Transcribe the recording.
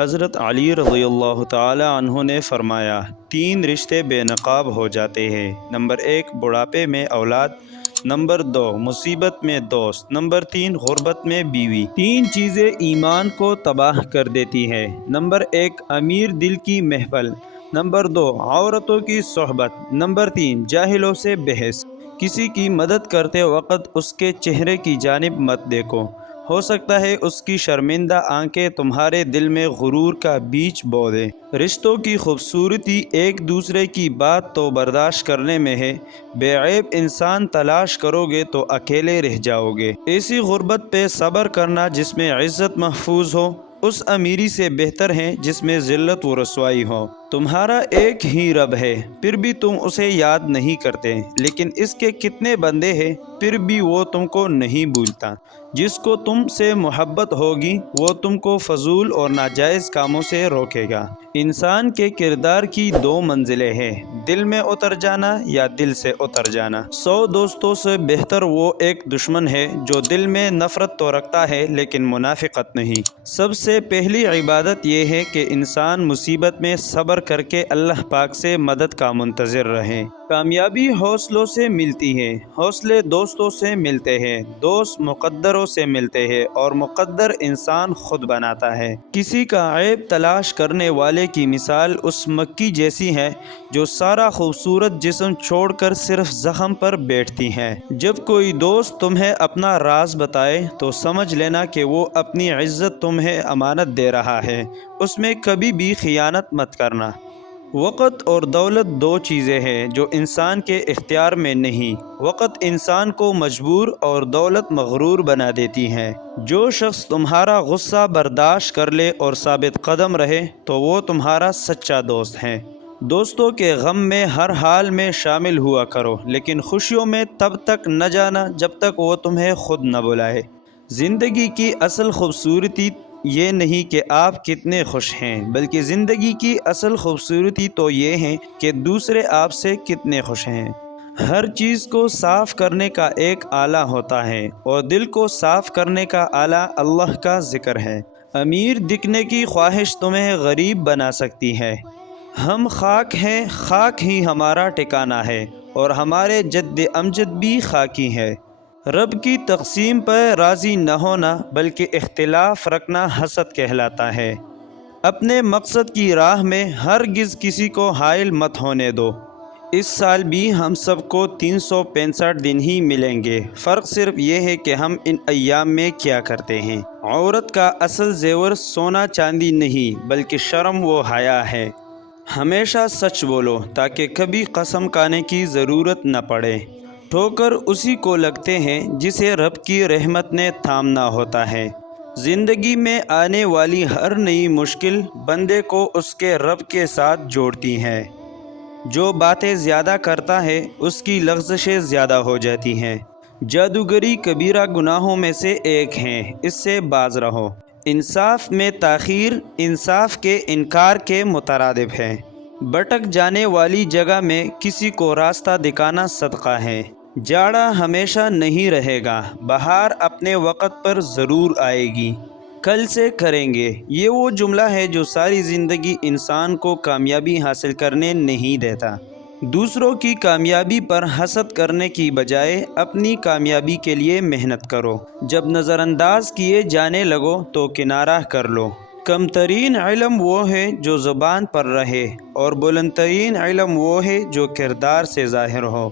حضرت علی رضی اللہ تعالی عنہ نے فرمایا، 3 رشتے بے نقاب ہو جاتے ہیں۔ نمبر 1 بڑھاپے میں اولاد، نمبر 2 مصیبت میں دوست، نمبر 3 غربت میں بیوی۔ 3 چیزیں ایمان کو تباہ کر دیتی ہیں۔ نمبر 1 امیر دل کی محفل، نمبر 2 عورتوں کی صحبت، نمبر 3 جاہلوں سے بحث۔ کسی کی مدد کرتے وقت اس کے چہرے کی جانب مت دیکھو، ہو سکتا ہے اس کی شرمندہ آنکھیں تمہارے دل میں غرور کا بیج بو دیں۔ رشتوں کی خوبصورتی ایک دوسرے کی بات تو برداشت کرنے میں ہے، بے عیب انسان تلاش کرو گے تو اکیلے رہ جاؤ گے۔ ایسی غربت پہ صبر کرنا جس میں عزت محفوظ ہو، اس امیری سے بہتر ہے جس میں ذلت و رسوائی ہو۔ تمہارا ایک ہی رب ہے، پھر بھی تم اسے یاد نہیں کرتے، لیکن اس کے کتنے بندے ہیں، پھر بھی وہ تم کو نہیں بھولتا۔ جس کو تم سے محبت ہوگی وہ تم کو فضول اور ناجائز کاموں سے روکے گا۔ انسان کے کردار کی 2 منزلیں ہیں، دل میں اتر جانا یا دل سے اتر جانا۔ 100 دوستوں سے بہتر وہ ایک دشمن ہے جو دل میں نفرت تو رکھتا ہے لیکن منافقت نہیں۔ سب سے پہلی عبادت یہ ہے کہ انسان مصیبت میں صبر کر کے اللہ پاک سے مدد کا منتظر رہے۔ کامیابی حوصلوں سے ملتی ہے، حوصلے دوستوں سے ملتے ہیں، دوست مقدروں سے ملتے ہیں اور مقدر انسان خود بناتا ہے۔ کسی کا عیب تلاش کرنے والے کی مثال اس مکھی جیسی ہے جو سارا خوبصورت جسم چھوڑ کر صرف زخم پر بیٹھتی ہے۔ جب کوئی دوست تمہیں اپنا راز بتائے تو سمجھ لینا کہ وہ اپنی عزت تمہیں امانت دے رہا ہے، اس میں کبھی بھی خیانت مت کرنا۔ وقت اور دولت 2 چیزیں ہیں جو انسان کے اختیار میں نہیں۔ وقت انسان کو مجبور اور دولت مغرور بنا دیتی ہے۔ جو شخص تمہارا غصہ برداشت کر لے اور ثابت قدم رہے تو وہ تمہارا سچا دوست ہے۔ دوستوں کے غم میں ہر حال میں شامل ہوا کرو، لیکن خوشیوں میں تب تک نہ جانا جب تک وہ تمہیں خود نہ بلائے۔ زندگی کی اصل خوبصورتی یہ نہیں کہ آپ کتنے خوش ہیں، بلکہ زندگی کی اصل خوبصورتی تو یہ ہے کہ دوسرے آپ سے کتنے خوش ہیں۔ ہر چیز کو صاف کرنے کا ایک آلہ ہوتا ہے اور دل کو صاف کرنے کا آلہ اللہ کا ذکر ہے۔ امیر دکھنے کی خواہش تمہیں غریب بنا سکتی ہے۔ ہم خاک ہیں، خاک ہی ہمارا ٹھکانہ ہے اور ہمارے جد امجد بھی خاکی ہے۔ رب کی تقسیم پر راضی نہ ہونا بلکہ اختلاف رکھنا حسد کہلاتا ہے۔ اپنے مقصد کی راہ میں ہرگز کسی کو حائل مت ہونے دو۔ اس سال بھی ہم سب کو 365 دن ہی ملیں گے، فرق صرف یہ ہے کہ ہم ان ایام میں کیا کرتے ہیں۔ عورت کا اصل زیور سونا چاندی نہیں بلکہ شرم و حیا ہے۔ ہمیشہ سچ بولو تاکہ کبھی قسم کھانے کی ضرورت نہ پڑے۔ ٹھوکر اسی کو لگتے ہیں جسے رب کی رحمت نے تھامنا ہوتا ہے۔ زندگی میں آنے والی ہر نئی مشکل بندے کو اس کے رب کے ساتھ جوڑتی ہیں۔ جو باتیں زیادہ کرتا ہے اس کی لغزشیں زیادہ ہو جاتی ہیں۔ جادوگری کبیرہ گناہوں میں سے ایک ہے، اس سے باز رہو۔ انصاف میں تاخیر انصاف کے انکار کے مترادف ہے۔ بھٹک جانے والی جگہ میں کسی کو راستہ دکھانا صدقہ ہے۔ جاڑا ہمیشہ نہیں رہے گا، بہار اپنے وقت پر ضرور آئے گی۔ کل سے کریں گے، یہ وہ جملہ ہے جو ساری زندگی انسان کو کامیابی حاصل کرنے نہیں دیتا۔ دوسروں کی کامیابی پر حسد کرنے کی بجائے اپنی کامیابی کے لیے محنت کرو۔ جب نظر انداز کیے جانے لگو تو کنارہ کر لو۔ کم ترین علم وہ ہے جو زبان پر رہے اور بلند ترین علم وہ ہے جو کردار سے ظاہر ہو۔